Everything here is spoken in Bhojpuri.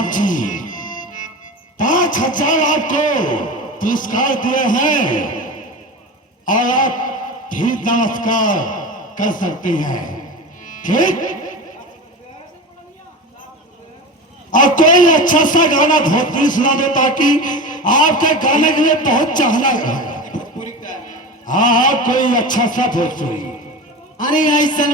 साहब जी 5,000 आपको पुरस्कार दिए हैं और आप भी नमस्कार कर सकती हैं, ठीक। और कोई अच्छा सा गाना भोजपुरी सुना दो ताकि आपके गाने के लिए बहुत चाहना है। हाँ हाँ, कोई अच्छा सा भोजपुरी। अरे ऐसा